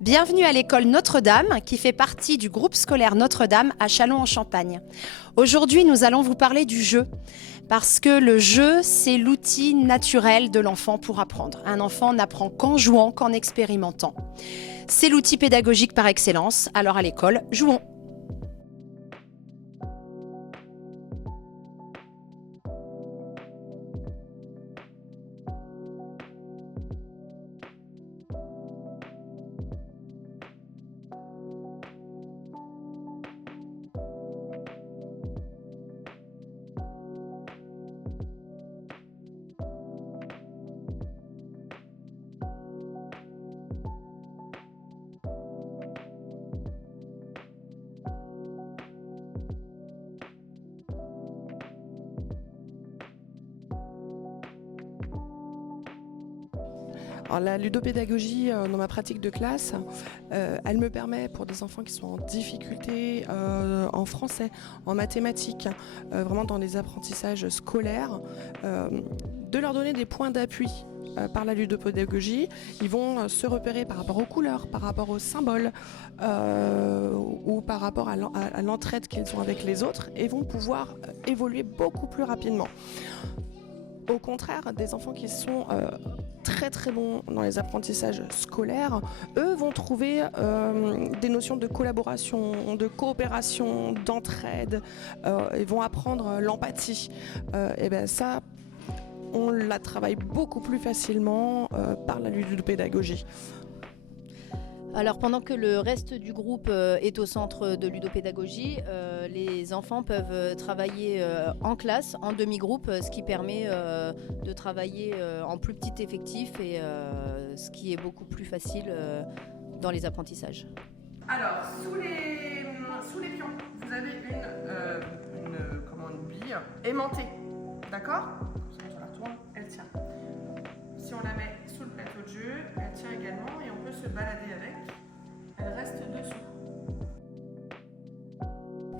Bienvenue à l'école Notre-Dame qui fait partie du groupe scolaire Notre-Dame à Châlons-en-Champagne. Aujourd'hui, nous allons vous parler du jeu parce que le jeu, c'est l'outil naturel de l'enfant pour apprendre. Un enfant n'apprend qu'en jouant, qu'en expérimentant. C'est l'outil pédagogique par excellence, alors à l'école, jouons. Alors, la ludopédagogie dans ma pratique de classe, elle me permet pour des enfants qui sont en difficulté en français, en mathématiques, vraiment dans les apprentissages scolaires, de leur donner des points d'appui. Par la ludopédagogie, ils vont se repérer par rapport aux couleurs, par rapport aux symboles ou par rapport à l'entraide qu'ils ont avec les autres et vont pouvoir évoluer beaucoup plus rapidement. Au contraire, des enfants qui sont très très bons dans les apprentissages scolaires, eux vont trouver des notions de collaboration, de coopération, d'entraide, ils vont apprendre l'empathie. Et bien ça, on la travaille beaucoup plus facilement par la ludopédagogie. Alors pendant que le reste du groupe est au centre de ludopédagogie, les enfants peuvent travailler en classe, en demi-groupe, ce qui permet de travailler en plus petit effectif et ce qui est beaucoup plus facile dans les apprentissages. Alors, sous les pions, vous avez une bille aimantée, d'accord? Quand on la retourne, elle tient. Si on la met sous le plateau de jeu, elle tient également et on peut se balader avec. Elle reste dessous.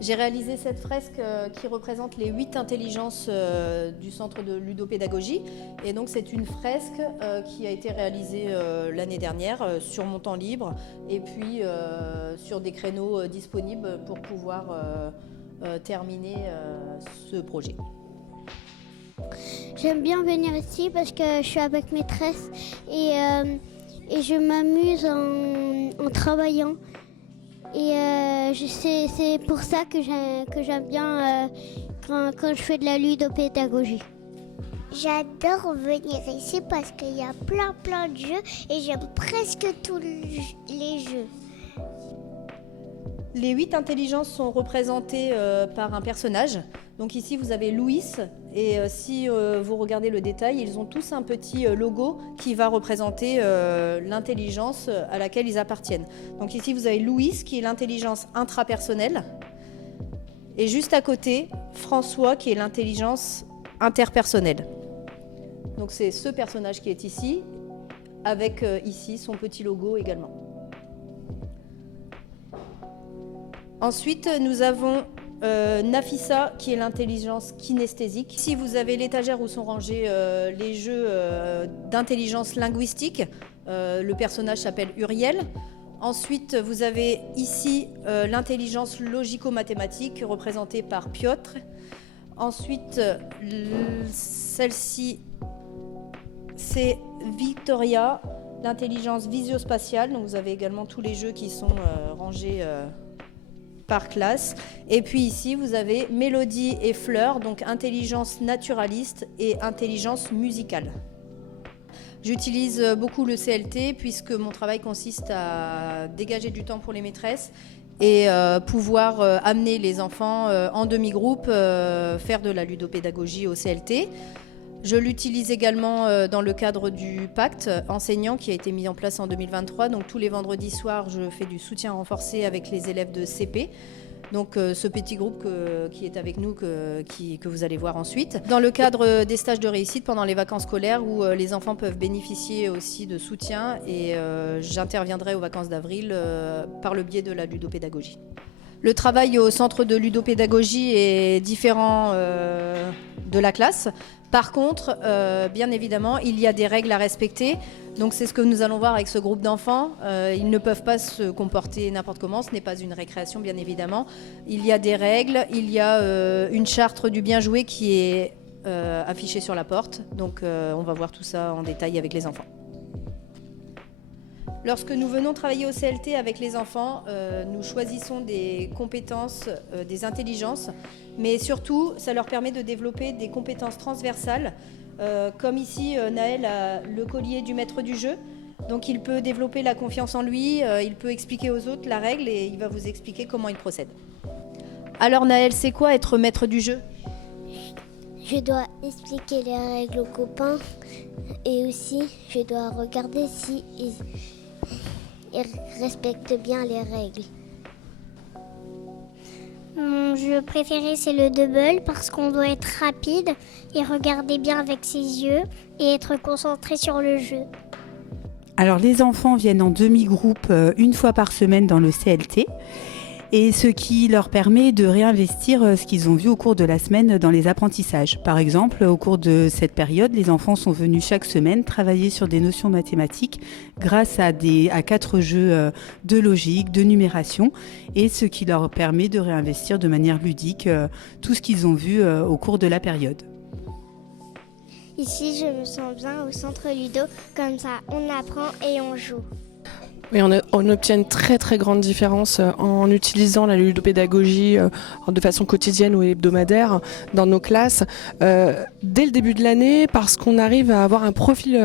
J'ai réalisé cette fresque qui représente les 8 intelligences du centre de ludopédagogie. Et donc c'est une fresque qui a été réalisée l'année dernière sur mon temps libre et puis sur des créneaux disponibles pour pouvoir terminer ce projet. J'aime bien venir ici parce que je suis avec maîtresse et je m'amuse en travaillant. Et c'est pour ça que j'aime bien quand je fais de la ludopédagogie. J'adore venir ici parce qu'il y a plein de jeux et j'aime presque tous les jeux. Les 8 intelligences sont représentées par un personnage. Donc ici vous avez Louis et si vous regardez le détail, ils ont tous un petit logo qui va représenter l'intelligence à laquelle ils appartiennent. Donc ici vous avez Louis qui est l'intelligence intrapersonnelle et juste à côté François qui est l'intelligence interpersonnelle. Donc c'est ce personnage qui est ici avec ici son petit logo également. Ensuite, nous avons Nafissa, qui est l'intelligence kinesthésique. Ici, vous avez l'étagère où sont rangés les jeux d'intelligence linguistique. Le personnage s'appelle Uriel. Ensuite, vous avez ici l'intelligence logico-mathématique, représentée par Piotr. Ensuite, celle-ci, c'est Victoria, l'intelligence visio-spatiale. Donc, vous avez également tous les jeux qui sont rangés par classe. Et puis ici, vous avez Mélodie et Fleur, donc intelligence naturaliste et intelligence musicale. J'utilise beaucoup le CLT puisque mon travail consiste à dégager du temps pour les maîtresses et pouvoir amener les enfants en demi-groupe faire de la ludopédagogie au CLT. Je l'utilise également dans le cadre du pacte enseignant qui a été mis en place en 2023. Donc tous les vendredis soirs, je fais du soutien renforcé avec les élèves de CP. Donc ce petit groupe qui est avec nous, que vous allez voir ensuite. Dans le cadre des stages de réussite pendant les vacances scolaires où les enfants peuvent bénéficier aussi de soutien et j'interviendrai aux vacances d'avril par le biais de la ludopédagogie. Le travail au centre de ludopédagogie est différent de la classe. Par contre, bien évidemment, il y a des règles à respecter. Donc c'est ce que nous allons voir avec ce groupe d'enfants. Ils ne peuvent pas se comporter n'importe comment, ce n'est pas une récréation bien évidemment. Il y a des règles, il y a une charte du bien jouer qui est affichée sur la porte. Donc on va voir tout ça en détail avec les enfants. Lorsque nous venons travailler au CLT avec les enfants, nous choisissons des compétences, des intelligences, mais surtout ça leur permet de développer des compétences transversales. Comme ici, Naël a le collier du maître du jeu, donc il peut développer la confiance en lui, il peut expliquer aux autres la règle et il va vous expliquer comment il procède. Alors Naël, c'est quoi être maître du jeu ? Je dois expliquer les règles aux copains et aussi je dois regarder si ils respectent bien les règles. Mon jeu préféré, c'est le double parce qu'on doit être rapide et regarder bien avec ses yeux et être concentré sur le jeu. Alors les enfants viennent en demi-groupe une fois par semaine dans le CLT et ce qui leur permet de réinvestir ce qu'ils ont vu au cours de la semaine dans les apprentissages. Par exemple, au cours de cette période, les enfants sont venus chaque semaine travailler sur des notions mathématiques grâce à 4 jeux de logique, de numération, et ce qui leur permet de réinvestir de manière ludique tout ce qu'ils ont vu au cours de la période. Ici, je me sens bien au centre Ludo, comme ça on apprend et on joue. Oui, on obtient une très très grande différence en utilisant la ludopédagogie de façon quotidienne ou hebdomadaire dans nos classes dès le début de l'année parce qu'on arrive à avoir un profil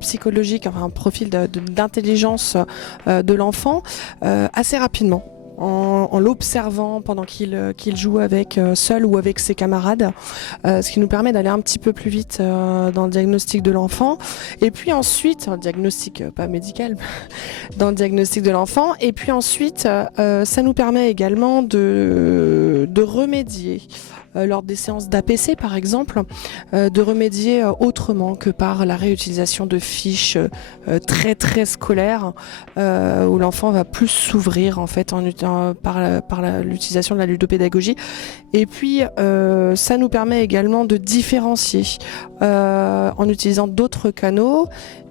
psychologique, enfin un profil d'intelligence de l'enfant assez rapidement. En l'observant pendant qu'il joue avec seul ou avec ses camarades, ce qui nous permet d'aller un petit peu plus vite dans le diagnostic de l'enfant. Et puis ensuite, un diagnostic pas médical, dans le diagnostic de l'enfant. Et puis ensuite, ça nous permet également de remédier lors des séances d'APC par exemple, de remédier autrement que par la réutilisation de fiches très très scolaires où l'enfant va plus s'ouvrir en fait par l'utilisation de la ludopédagogie. Et puis ça nous permet également de différencier en utilisant d'autres canaux.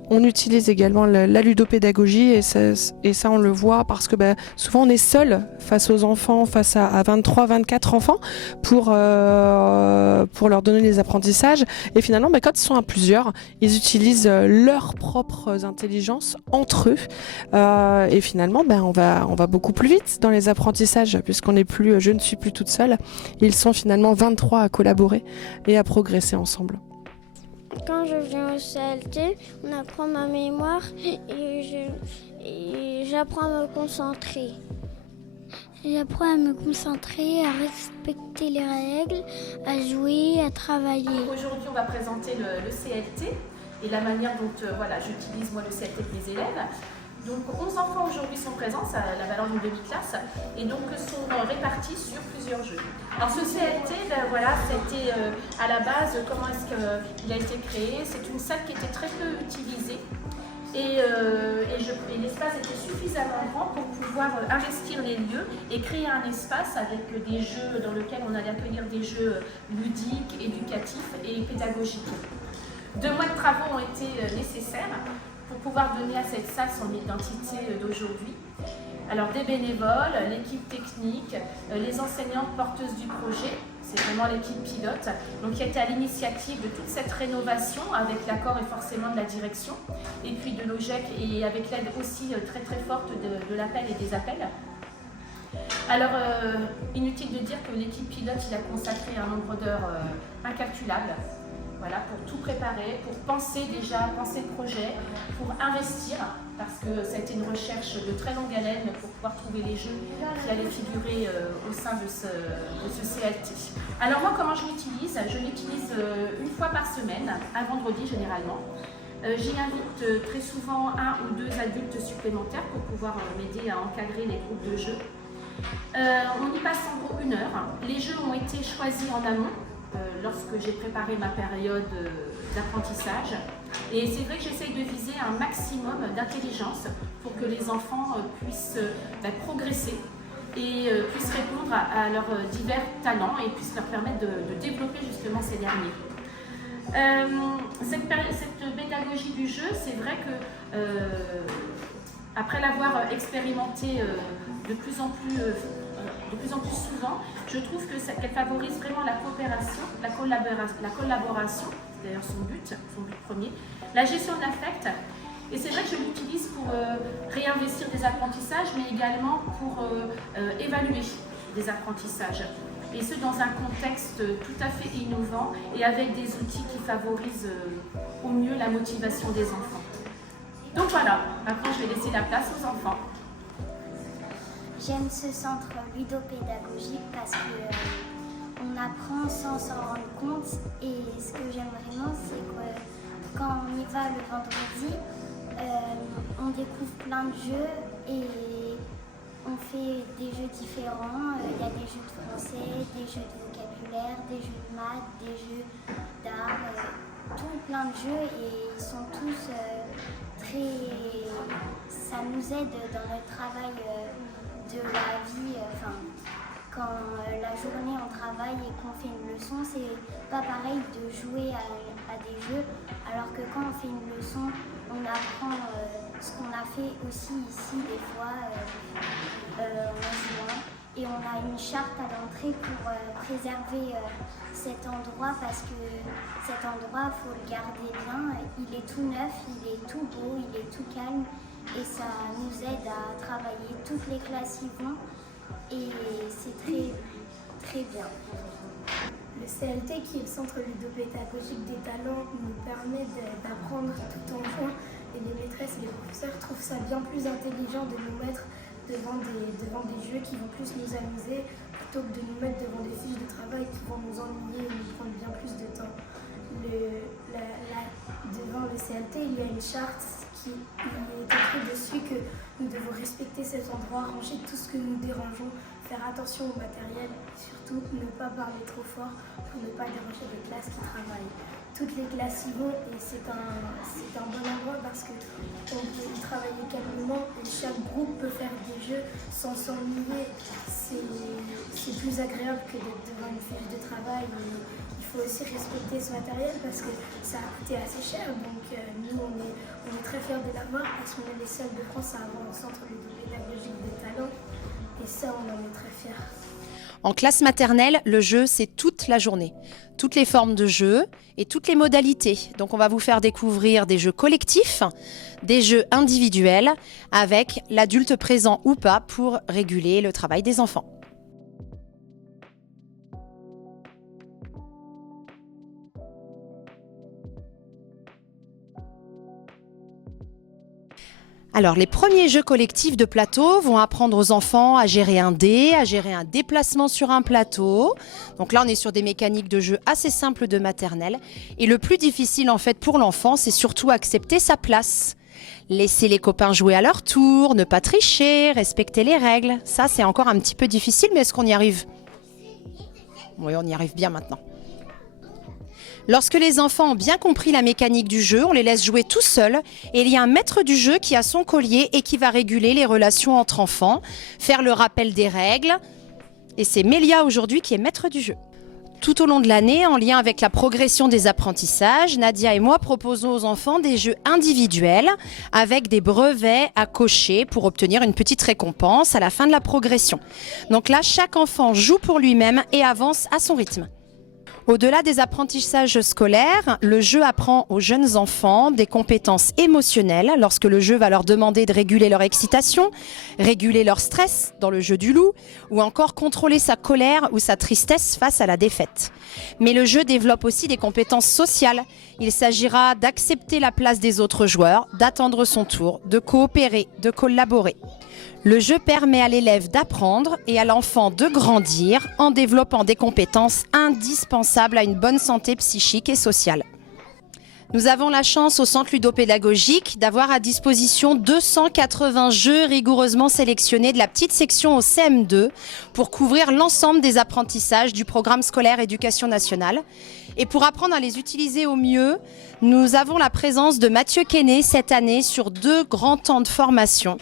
On utilise également la ludopédagogie et ça on le voit parce que souvent on est seul face aux enfants, face à 23, 24 enfants pour leur donner les apprentissages. Et finalement, quand ils sont à plusieurs, ils utilisent leurs propres intelligences entre eux. Et finalement, on va beaucoup plus vite dans les apprentissages puisqu'on n'est plus, je ne suis plus toute seule. Ils sont finalement 23 à collaborer et à progresser ensemble. Quand je viens au CLT, on apprend ma mémoire et j'apprends à me concentrer. J'apprends à me concentrer, à respecter les règles, à jouer, à travailler. Aujourd'hui, on va présenter le CLT et la manière dont j'utilise moi le CLT avec mes élèves. Donc 11 enfants aujourd'hui sont présents, ça a la valeur d'une demi-classe, et donc sont répartis sur plusieurs jeux. Alors ce CLT, c'était à la base, comment est-ce qu'il a été créé? C'est une salle qui était très peu utilisée et l'espace était suffisamment grand pour pouvoir investir les lieux et créer un espace avec des jeux dans lesquels on allait accueillir des jeux ludiques, éducatifs et pédagogiques. 2 mois de travaux ont été nécessaires pour pouvoir donner à cette salle son identité d'aujourd'hui. Alors des bénévoles, l'équipe technique, les enseignantes porteuses du projet, c'est vraiment l'équipe pilote, donc qui a été à l'initiative de toute cette rénovation avec l'accord et forcément de la direction, et puis de l'OGEC et avec l'aide aussi très très forte de l'appel et des appels. Alors, inutile de dire que l'équipe pilote il a consacré un nombre d'heures incalculable. Voilà, pour tout préparer, pour penser le projet, pour investir, parce que ça a été une recherche de très longue haleine pour pouvoir trouver les jeux qui allaient figurer au sein de ce CLT. Alors moi, comment je l'utilise? Je l'utilise une fois par semaine, un vendredi généralement. J'y invite très souvent 1 ou 2 adultes supplémentaires pour pouvoir m'aider à encadrer les groupes de jeux. On y passe en gros 1 heure. Les jeux ont été choisis en amont. Lorsque j'ai préparé ma période d'apprentissage. Et c'est vrai que j'essaye de viser un maximum d'intelligence pour que les enfants puissent progresser et puissent répondre à leurs divers talents et puissent leur permettre de développer justement ces derniers. Cette pédagogie du jeu, c'est vrai que après l'avoir expérimentée de plus en plus souvent, je trouve qu'elle favorise vraiment la coopération, la collaboration, c'est d'ailleurs son but premier, la gestion de l'affect. Et c'est vrai que je l'utilise pour réinvestir des apprentissages, mais également pour évaluer des apprentissages. Et ce, dans un contexte tout à fait innovant et avec des outils qui favorisent au mieux la motivation des enfants. Donc voilà, maintenant je vais laisser la place aux enfants. J'aime ce centre ludopédagogique parce qu'on apprend sans s'en rendre compte. Et ce que j'aime vraiment, c'est que quand on y va le vendredi, on découvre plein de jeux et on fait des jeux différents. Il y a des jeux de français, des jeux de vocabulaire, des jeux de maths, des jeux d'art, tout plein de jeux et ils sont tous très... Ça nous aide dans le travail de la vie. Quand la journée on travaille et qu'on fait une leçon, c'est pas pareil de jouer à des jeux, alors que quand on fait une leçon, on apprend ce qu'on a fait aussi ici des fois en jouant. Et on a une charte à l'entrée pour préserver cet endroit parce que cet endroit, il faut le garder bien. Il est tout neuf, il est tout beau, il est tout calme et ça nous aide à travailler. Toutes les classes y vont et c'est très, très bien. Le CLT, qui est le Centre ludopédagogique des talents, nous permet d'apprendre tout en jouant et les maîtresses et les professeurs trouvent ça bien plus intelligent de nous mettre devant des jeux qui vont plus nous amuser plutôt que de nous mettre devant des fiches de travail qui vont nous ennuyer et nous prendre bien plus de temps. Devant le CLT, il y a une charte qui est écrit dessus que nous devons respecter cet endroit, ranger tout ce que nous dérangeons, faire attention au matériel et surtout ne pas parler trop fort pour ne pas déranger les classes qui travaillent. Toutes les classes y vont et c'est un bon endroit parce qu'on peut y travailler calmement et chaque groupe peut faire des jeux sans s'ennuyer. C'est plus agréable que d'être devant une fiche de travail. Il faut aussi respecter ce matériel parce que ça a coûté assez cher. Donc nous, on est très fiers de l'avoir parce qu'on est les seuls de France à avoir un centre ludopédagogique des talents. Et ça, on en est très fiers. En classe maternelle, le jeu, c'est toute la journée. Toutes les formes de jeux et toutes les modalités. Donc on va vous faire découvrir des jeux collectifs, des jeux individuels, avec l'adulte présent ou pas pour réguler le travail des enfants. Alors, les premiers jeux collectifs de plateau vont apprendre aux enfants à gérer un dé, à gérer un déplacement sur un plateau. Donc là, on est sur des mécaniques de jeu assez simples de maternelle. Et le plus difficile, en fait, pour l'enfant, c'est surtout accepter sa place. Laisser les copains jouer à leur tour, ne pas tricher, respecter les règles. Ça, c'est encore un petit peu difficile, mais est-ce qu'on y arrive? Oui, on y arrive bien maintenant. Lorsque les enfants ont bien compris la mécanique du jeu, on les laisse jouer tout seuls et il y a un maître du jeu qui a son collier et qui va réguler les relations entre enfants, faire le rappel des règles. Et c'est Mélia aujourd'hui qui est maître du jeu. Tout au long de l'année, en lien avec la progression des apprentissages, Nadia et moi proposons aux enfants des jeux individuels avec des brevets à cocher pour obtenir une petite récompense à la fin de la progression. Donc là, chaque enfant joue pour lui-même et avance à son rythme. Au-delà des apprentissages scolaires, le jeu apprend aux jeunes enfants des compétences émotionnelles lorsque le jeu va leur demander de réguler leur excitation, réguler leur stress dans le jeu du loup ou encore contrôler sa colère ou sa tristesse face à la défaite. Mais le jeu développe aussi des compétences sociales. Il s'agira d'accepter la place des autres joueurs, d'attendre son tour, de coopérer, de collaborer. Le jeu permet à l'élève d'apprendre et à l'enfant de grandir en développant des compétences indispensables à une bonne santé psychique et sociale. Nous avons la chance au Centre ludopédagogique d'avoir à disposition 280 jeux rigoureusement sélectionnés de la petite section au CM2 pour couvrir l'ensemble des apprentissages du programme scolaire Éducation nationale. Et pour apprendre à les utiliser au mieux, nous avons la présence de Mathieu Quesnay cette année sur 2 grands temps de formation.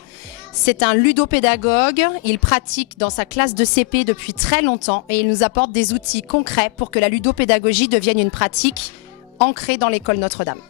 C'est un ludopédagogue, il pratique dans sa classe de CP depuis très longtemps et il nous apporte des outils concrets pour que la ludopédagogie devienne une pratique ancrée dans l'école Notre-Dame.